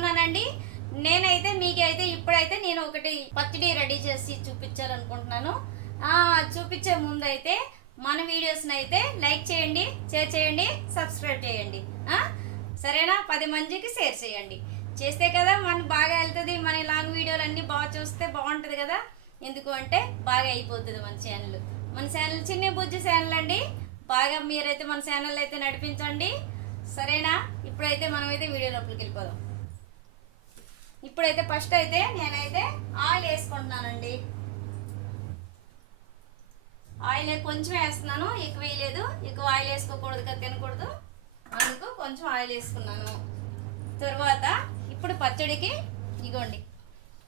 బాగున్నానండి. నేనైతే మీకైతే ఇప్పుడైతే నేను ఒకటి పచ్చడి రెడీ చేసి చూపించాలనుకుంటున్నాను. చూపించే ముందు అయితే మన వీడియోస్ని అయితే లైక్ చేయండి, షేర్ చేయండి, సబ్స్క్రైబ్ చేయండి. సరేనా? 10 మందికి షేర్ చేయండి. చేస్తే కదా మనకు బాగా వెళ్తుంది. మన లాంగ్ వీడియోలు అన్నీ బాగా చూస్తే బాగుంటుంది కదా. ఎందుకు అంటే బాగా అయిపోతుంది మన ఛానల్. మన ఛానల్ చిన్న బుజ్జి ఛానల్ అండి. బాగా మీరైతే మన ఛానల్ అయితే నడిపించండి. సరేనా? ఇప్పుడైతే మనమైతే వీడియో లోపలికి వెళ్ళిపోదాం. ఇప్పుడైతే ఫస్ట్ అయితే నేనైతే ఆయిల్ వేసుకుంటున్నానండి. ఆయిల్ కొంచెం వేస్తున్నాను, ఎక్కువ వేయలేదు. ఎక్కువ ఆయిల్ వేసుకోకూడదు కదా, తినకూడదు. అందుకు కొంచెం ఆయిల్ వేసుకున్నాను. తర్వాత ఇప్పుడు పచ్చడికి ఇగోండి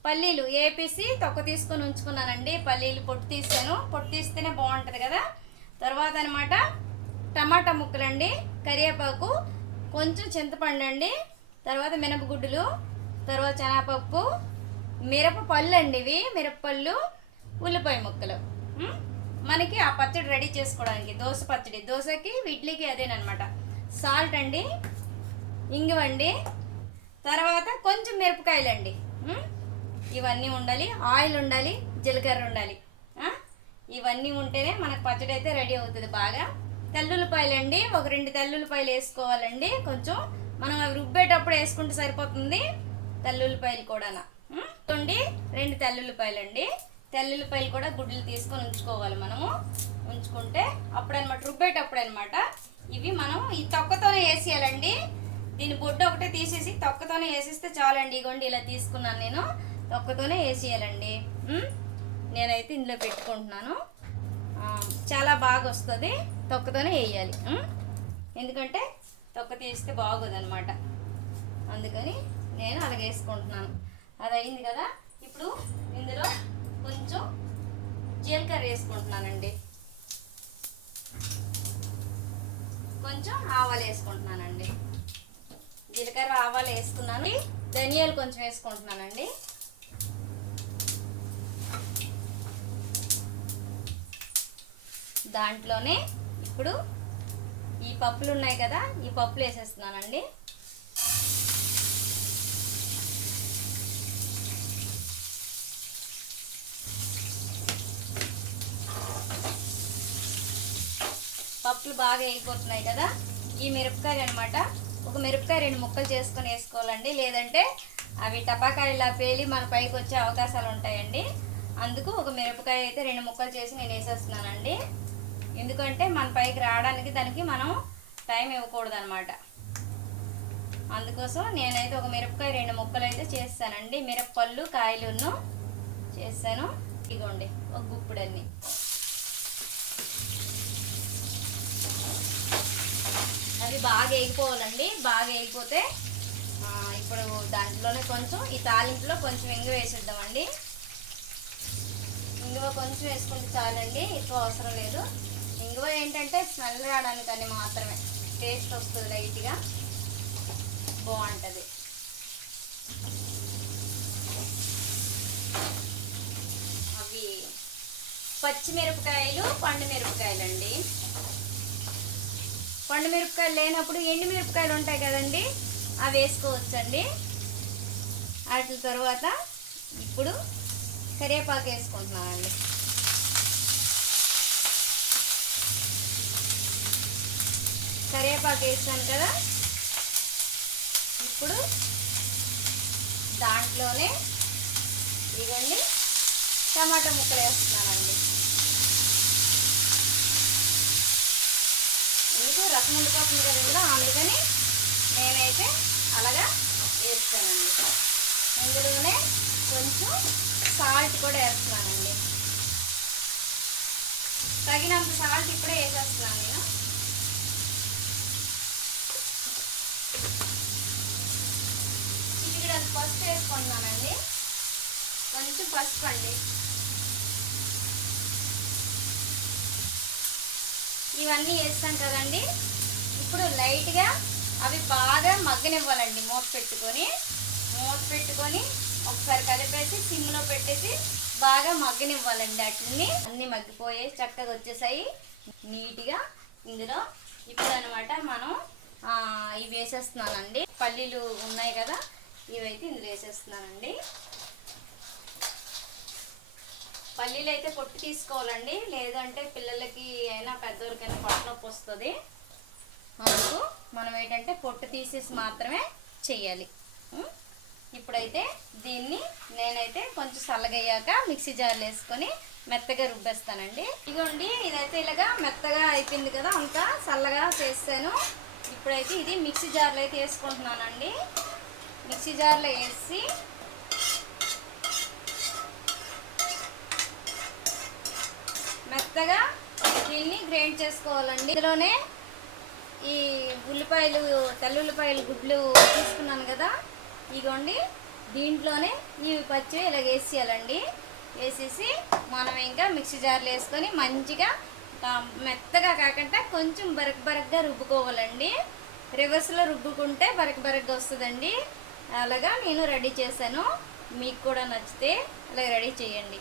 పల్లీలు ఏపీసి తొక్క తీసుకొని ఉంచుకున్నానండి. పల్లీలు పొట్టు తీసాను, పొట్టు తీస్తేనే బాగుంటుంది కదా. తర్వాత అనమాట టమాటా ముక్కలండి, కరివేపాకు, కొంచెం చింతపండు అండి, తర్వాత మినపగుడ్డులు, తర్వాత శనగపప్పు, మిరపపళ్ళు అండి. ఇవి మిరపపళ్ళు, ఉల్లిపాయ ముక్కలు. మనకి ఆ పచ్చడి రెడీ చేసుకోవడానికి దోశ పచ్చడి, దోశకి ఇడ్లీకి అదేనమాట. సాల్ట్ అండి, ఇంగువండి, తర్వాత కొంచెం మిరపకాయలండి. ఇవన్నీ ఉండాలి. ఆయిల్ ఉండాలి, జీలకర్ర ఉండాలి. ఇవన్నీ ఉంటేనే మనకు పచ్చడి అయితే రెడీ అవుతుంది బాగా. తెల్లుల్లిపాయలండి, ఒక 2 తెల్లుల్లిపాయలు వేసుకోవాలండి. కొంచెం మనం అవి రుబ్బేటప్పుడు వేసుకుంటే సరిపోతుంది. తెల్లుల్లిపాయలు కూడా 2 తెల్లుల్లిపాయలండి. తెల్లుల్లిపాయలు కూడా గుడ్లు తీసుకొని ఉంచుకోవాలి మనము. ఉంచుకుంటే అప్పుడనమాట రుబ్బేటప్పుడు అనమాట ఇవి మనం ఈ తొక్కతోనే వేసేయాలండి. దీని బొడ్డు ఒకటే తీసేసి తొక్కతోనే వేసేస్తే చాలండి. ఇగోండి ఇలా తీసుకున్నాను నేను. తొక్కతోనే వేసేయాలండి. నేనైతే ఇందులో పెట్టుకుంటున్నాను. చాలా బాగా వస్తుంది. తొక్కతోనే వేయాలి, ఎందుకంటే తొక్క తీస్తే బాగోదు అనమాట. అందుకని నేను అలాగే వేసుకుంటున్నాను. అది అయింది కదా. ఇప్పుడు ఇందులో కొంచెం జీలకర్ర వేసుకుంటున్నానండి, కొంచెం ఆవాలు వేసుకుంటున్నానండి. జీలకర్ర ఆవాలు వేసుకున్నాను. ధనియాలు కొంచెం వేసుకుంటున్నానండి. దాంట్లోనే ఇప్పుడు ఈ పప్పులు ఉన్నాయి కదా, ఈ పప్పులు వేసేస్తున్నానండి. పప్పులు బాగా వేగిపోతున్నాయి కదా. ఈ మిరపకాయలు అనమాట, ఒక మిరపకాయ 2 ముక్కలు చేసుకొని వేసుకోవాలండి. లేదంటే అవి టపాకాయలా పేలి మన పైకి వచ్చే అవకాశాలు ఉంటాయండి. అందుకు ఒక మిరపకాయ అయితే 2 ముక్కలు చేసి నేను వేసేస్తున్నానండి. ఎందుకంటే మన పైకి రావడానికి దానికి మనం టైం ఇవ్వకూడదు అనమాట. అందుకోసం నేనైతే ఒక మిరపకాయ 2 ముక్కలు అయితే చేస్తానండి. మిరపపళ్ళు కాయలును చేస్తాను. ఇగోండి ఒక గుప్పుడన్ని. అవి బాగా వేగిపోవాలండి. బాగా వేగిపోతే ఇప్పుడు దాంట్లోనే కొంచెం ఈ తాలింపులో కొంచెం ఇంగువ వేసేద్దామండి. ఇంగువ కొంచెం వేసుకుంటే చాలండి, ఎక్కువ అవసరం లేదు. ఇంగువ ఏంటంటే స్మెల్ రావడానికని మాత్రమే, టేస్ట్ వస్తుంది, లైట్గా బాగుంటుంది. అవి పచ్చిమిరపకాయలు, పండు మిరపకాయలండి. పండు మిరపకాయలు లేనప్పుడు ఎండు మిరపకాయలు ఉంటాయి కదండి, అవి వేసుకోవచ్చండి. వాటి తర్వాత ఇప్పుడు కరివేపాకు వేసుకుంటున్నానండి. కరివేపాకు వేసాను కదా. ఇప్పుడు దాంట్లోనే ఇవ్వండి టమాటా ముక్కలు వేస్తున్నానండి. ఎందుకు రసం ఉండిపోతుంది కదండి, అందుకని నేనైతే అలాగా వేస్తానండి. ఇందులోనే కొంచెం సాల్ట్ కూడా వేస్తున్నానండి. తగినంత సాల్ట్ ఇప్పుడే వేసేస్తున్నాను నేను. చిటికెడు పసుపు వేసుకుంటున్నానండి. కొంచెం పసుపు అండి. ఇవన్నీ వేస్తాం కదండి. ఇప్పుడు లైట్గా అవి బాగా మగ్గనివ్వాలండి. మూత పెట్టుకొని ఒకసారి కలిపేసి సిమ్లో పెట్టేసి బాగా మగ్గనివ్వాలండి. వాటిని అన్నీ మగ్గిపోయి చక్కగా వచ్చేసాయి నీట్గా. ఇందులో ఇప్పుడు అనమాట మనం ఇవి వేసేస్తున్నానండి. పల్లీలు ఉన్నాయి కదా, ఇవైతే ఇందులో వేసేస్తున్నానండి. పల్లీలు అయితే పొట్టు తీసుకోవాలండి, లేదంటే పిల్లలకి అయినా పెద్దవారికైనా పొట్ట నొప్పి వస్తుంది. అందుకు మనం ఏంటంటే పొట్టు తీసేసి మాత్రమే చెయ్యాలి. ఇప్పుడైతే దీన్ని నేనైతే కొంచెం చల్లగయ్యాక మిక్సీ జార్లో వేసుకొని మెత్తగా రుబ్బేస్తానండి. ఇదిగోండి, ఇదైతే ఇలాగా మెత్తగా అయిపోయింది కదా, అంతా చల్లగా చేస్తాను. ఇప్పుడైతే ఇది మిక్సీ జార్లో అయితే వేసుకుంటున్నానండి. మిక్సీ జార్లో వేసి మెత్తగా దీన్ని గ్రైండ్ చేసుకోవాలండి. ఇందులోనే ఈ ఉల్లిపాయలు, తెల్లుల్లిపాయలు గుడ్లు తీసుకున్నాను కదా, ఇగోండి దీంట్లోనే ఇవి పచ్చివి ఇలా వేసేయాలండి. వేసేసి మనం ఇంకా మిక్సీ జార్లో వేసుకొని మంచిగా మెత్తగా కాకుండా కొంచెం బరకగా రుబ్బుకోవాలండి. రివర్స్లో రుబ్బుకుంటే బరకగా వస్తుందండి. అలాగా నేను రెడీ చేశాను. మీకు కూడా నచ్చితే అలా రెడీ చేయండి.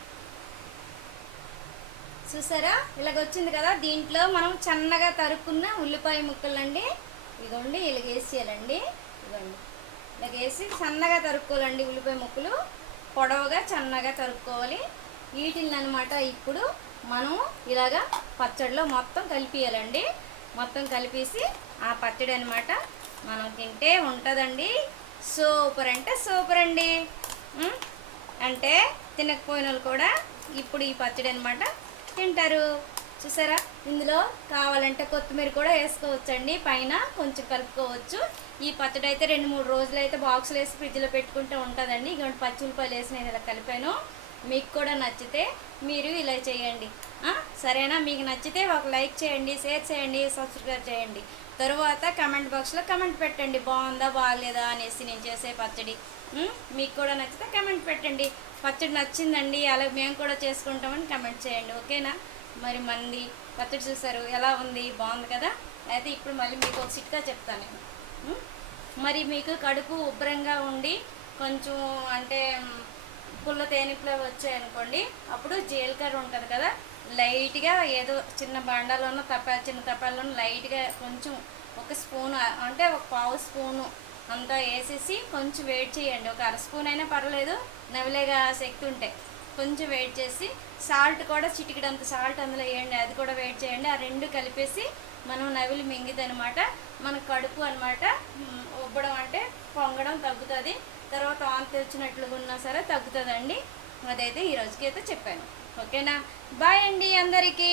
చూసారా, ఇలాగ వచ్చింది కదా. దీంట్లో మనం సన్నగా తరుక్కున్న ఉల్లిపాయ ముక్కలండి, ఇదిగోండి ఇలాగ వేసేయాలండి. ఇదిగోండి ఇలాగ వేసి సన్నగా తరుక్కోవాలండి. ఉల్లిపాయ ముక్కలు పొడవుగా సన్నగా తరుక్కోవాలి. వీటిని అనమాట ఇప్పుడు మనం ఇలాగా పచ్చడిలో మొత్తం కలిపియాలండి. మొత్తం కలిపేసి ఆ పచ్చడి అనమాట మనం తింటే ఉంటుందండి. సూపర్ అంటే సూపర్ అండి. అంటే తినకపోయిన వాళ్ళు కూడా ఇప్పుడు ఈ పచ్చడి అనమాట తింటారు. చూసారా, ఇందులో కావాలంటే కొత్తిమీర కూడా వేసుకోవచ్చండి, పైన కొంచెం కలుపుకోవచ్చు. ఈ పచ్చడి అయితే 2-3 రోజులు అయితే బాక్సులు వేసి ఫ్రిడ్జ్లో పెట్టుకుంటే ఉంటుందండి. ఇటువంటి పచ్చి ఉల్లిపాయలు వేసి నేను ఇలా కలిపాను. మీకు కూడా నచ్చితే మీరు ఇలా చేయండి. సరేనా? మీకు నచ్చితే ఒక లైక్ చేయండి, షేర్ చేయండి, సబ్స్క్రైబ్ చేయండి. తరువాత కమెంట్ బాక్స్లో కమెంట్ పెట్టండి, బాగుందా బాగాలేదా అనేసి నేను చేసే పచ్చడి. మీకు కూడా నచ్చితే కమెంట్ పెట్టండి. పచ్చడి నచ్చిందండి, అలా మేము కూడా చేసుకుంటామని కమెంట్ చేయండి. ఓకేనా? మరి మంది పచ్చడి చూసారు ఎలా ఉంది, బాగుంది కదా. అయితే ఇప్పుడు మళ్ళీ మీకు ఒక చిట్కా చెప్తాను నేను. మరి మీకు కడుపు ఉబ్బరంగా ఉండి కొంచెం అంటే పుల్ల తేనిపులు వచ్చాయనుకోండి, అప్పుడు జీలకర్ర ఉంటుంది కదా, లైట్గా ఏదో చిన్న బండలోనో చిన్న తపాల్లోనూ లైట్గా కొంచెం ఒక స్పూన్ అంటే ఒక పావు స్పూను అంతా వేసేసి కొంచెం వేడి చేయండి. ఒక అర స్పూన్ అయినా పర్వాలేదు, నవిలేగా శక్తి ఉంటే కొంచెం వేడి చేసి సాల్ట్ కూడా చిటికెడంత సాల్ట్ అందులో వేయండి, అది కూడా వేడి చేయండి. ఆ రెండు కలిపేసి మనం నవిలి మింగిదనమాట మన కడుపు అనమాట ఉబ్బడం అంటే పొంగడం తగ్గుతుంది. తర్వాత వాంతి వచ్చినట్లుగా ఉన్నా సరే తగ్గుతుందండి. అదైతే ఈ రోజుకి అయితే చెప్పాను. ఓకేనా? బాయ్ అండి అందరికీ.